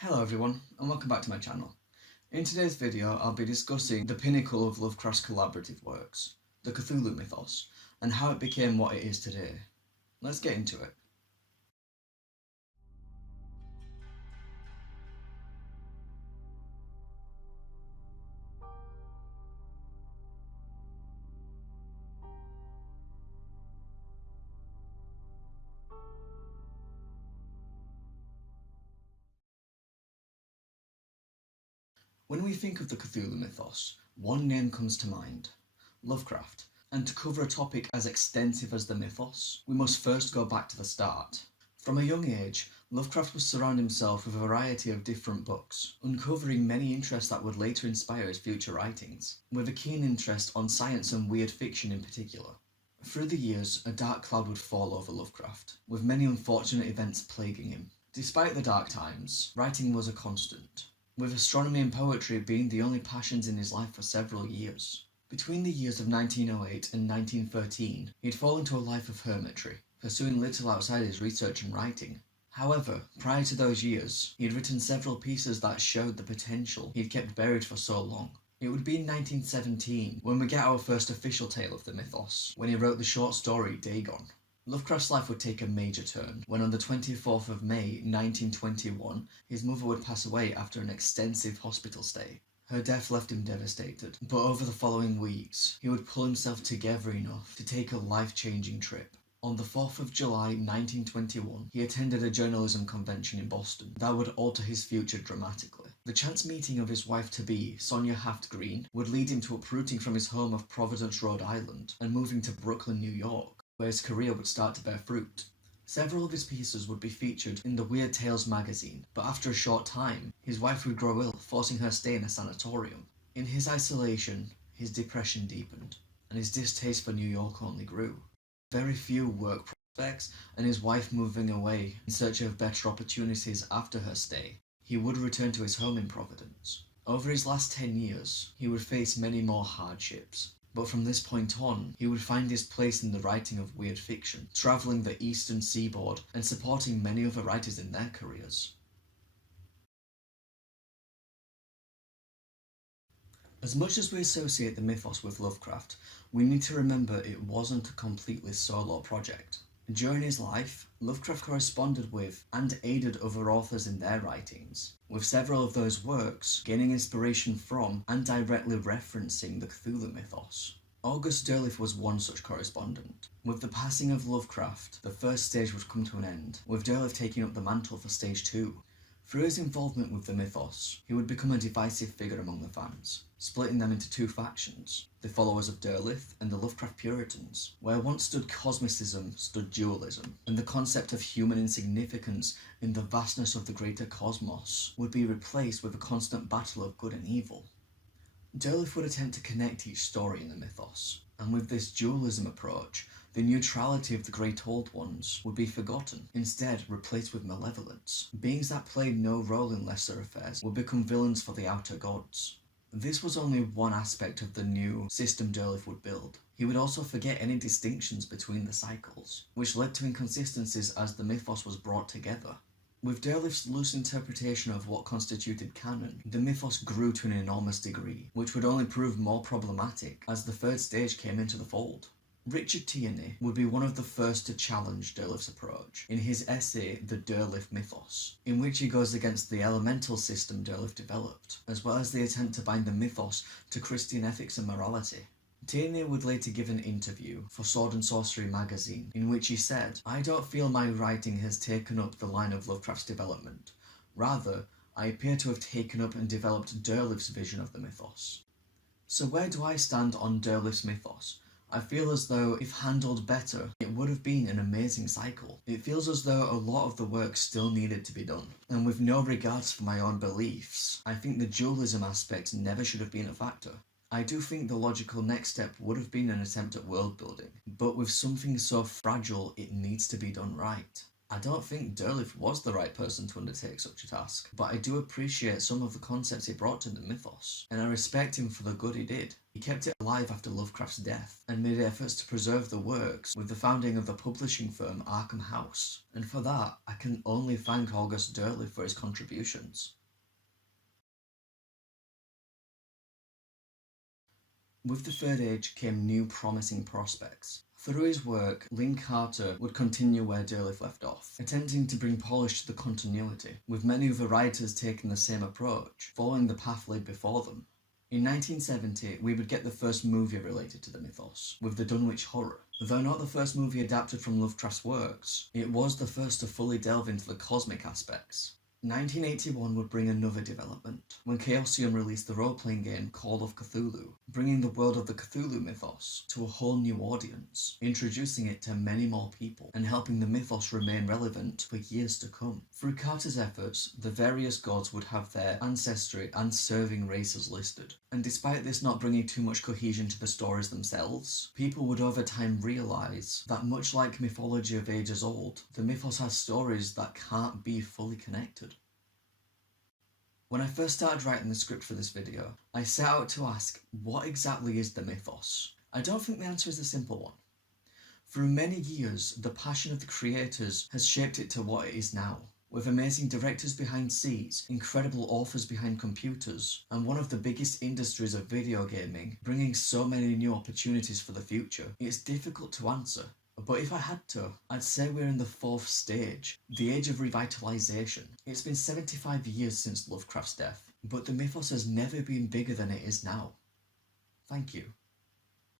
Hello everyone, and welcome back to my channel. In today's video, I'll be discussing the pinnacle of Lovecraft's collaborative works, the Cthulhu Mythos, and how it became what it is today. Let's get into it. When we think of the Cthulhu Mythos, one name comes to mind: Lovecraft. And to cover a topic as extensive as the mythos, we must first go back to the start. From a young age, Lovecraft was surrounding himself with a variety of different books, uncovering many interests that would later inspire his future writings, with a keen interest on science and weird fiction in particular. Through the years, a dark cloud would fall over Lovecraft, with many unfortunate events plaguing him. Despite the dark times, writing was a constant, with astronomy and poetry being the only passions in his life for several years. Between the years of 1908 and 1913, he had fallen into a life of hermitry, pursuing little outside his research and writing. However, prior to those years, he had written several pieces that showed the potential he had kept buried for so long. It would be in 1917 when we get our first official tale of the mythos, when he wrote the short story Dagon. Lovecraft's life would take a major turn when on the 24th of May 1921, his mother would pass away after an extensive hospital stay. Her death left him devastated, but over the following weeks, he would pull himself together enough to take a life-changing trip. On the 4th of July 1921, he attended a journalism convention in Boston that would alter his future dramatically. The chance meeting of his wife-to-be, Sonia Haft Green, would lead him to uprooting from his home of Providence, Rhode Island, and moving to Brooklyn, New York, where his career would start to bear fruit. Several of his pieces would be featured in the Weird Tales magazine, but after a short time, his wife would grow ill, forcing her stay in a sanatorium. In his isolation, his depression deepened, and his distaste for New York only grew. Very few work prospects, and his wife moving away in search of better opportunities after her stay, he would return to his home in Providence. Over his last 10 years, he would face many more hardships. But from this point on, he would find his place in the writing of weird fiction, travelling the eastern seaboard and supporting many other writers in their careers. As much as we associate the mythos with Lovecraft, we need to remember it wasn't a completely solo project. During his life, Lovecraft corresponded with and aided other authors in their writings, with several of those works gaining inspiration from and directly referencing the Cthulhu mythos. August Derleth was one such correspondent. With the passing of Lovecraft, the first stage would come to an end, with Derleth taking up the mantle for stage 2. Through his involvement with the mythos, he would become a divisive figure among the fans, splitting them into two factions, the followers of Derleth and the Lovecraft Puritans. Where once stood cosmicism, stood dualism, and the concept of human insignificance in the vastness of the greater cosmos would be replaced with a constant battle of good and evil. Derleth would attempt to connect each story in the mythos, and with this dualism approach, the neutrality of the Great Old Ones would be forgotten, instead replaced with malevolence. Beings that played no role in lesser affairs would become villains for the outer gods. This was only one aspect of the new system Derleth would build. He would also forget any distinctions between the cycles, which led to inconsistencies as the mythos was brought together. With Derleth's loose interpretation of what constituted canon, the mythos grew to an enormous degree, which would only prove more problematic as the third stage came into the fold. Richard Tierney would be one of the first to challenge Derleth's approach in his essay The Derleth Mythos, in which he goes against the elemental system Derleth developed, as well as the attempt to bind the mythos to Christian ethics and morality. Tierney would later give an interview for Sword and Sorcery magazine, in which he said, "I don't feel my writing has taken up the line of Lovecraft's development. Rather, I appear to have taken up and developed Derleth's vision of the mythos." So where do I stand on Derleth's mythos? I feel as though, if handled better, it would have been an amazing cycle. It feels as though a lot of the work still needed to be done. And with no regards for my own beliefs, I think the dualism aspect never should have been a factor. I do think the logical next step would have been an attempt at world building, but with something so fragile, it needs to be done right. I don't think Derleth was the right person to undertake such a task, but I do appreciate some of the concepts he brought to the mythos, and I respect him for the good he did. He kept it alive after Lovecraft's death, and made efforts to preserve the works with the founding of the publishing firm Arkham House, and for that, I can only thank August Derleth for his contributions. With the Third Age came new promising prospects. Through his work, Lynn Carter would continue where Derleth left off, attempting to bring polish to the continuity, with many other writers taking the same approach, following the path laid before them. In 1970, we would get the first movie related to the mythos, with the Dunwich Horror. Though not the first movie adapted from Lovecraft's works, it was the first to fully delve into the cosmic aspects. 1981 would bring another development, when Chaosium released the role-playing game Call of Cthulhu, bringing the world of the Cthulhu mythos to a whole new audience, introducing it to many more people, and helping the mythos remain relevant for years to come. Through Carter's efforts, the various gods would have their ancestry and serving races listed, and despite this not bringing too much cohesion to the stories themselves, people would over time realise that much like mythology of ages old, the mythos has stories that can't be fully connected. When I first started writing the script for this video, I set out to ask, what exactly is the mythos? I don't think the answer is a simple one. Through many years, the passion of the creators has shaped it to what it is now. With amazing directors behind scenes, incredible authors behind computers, and one of the biggest industries of video gaming, bringing so many new opportunities for the future, it's difficult to answer. But if I had to, I'd say we're in the fourth stage, the age of revitalization. It's been 75 years since Lovecraft's death, but the mythos has never been bigger than it is now. Thank you.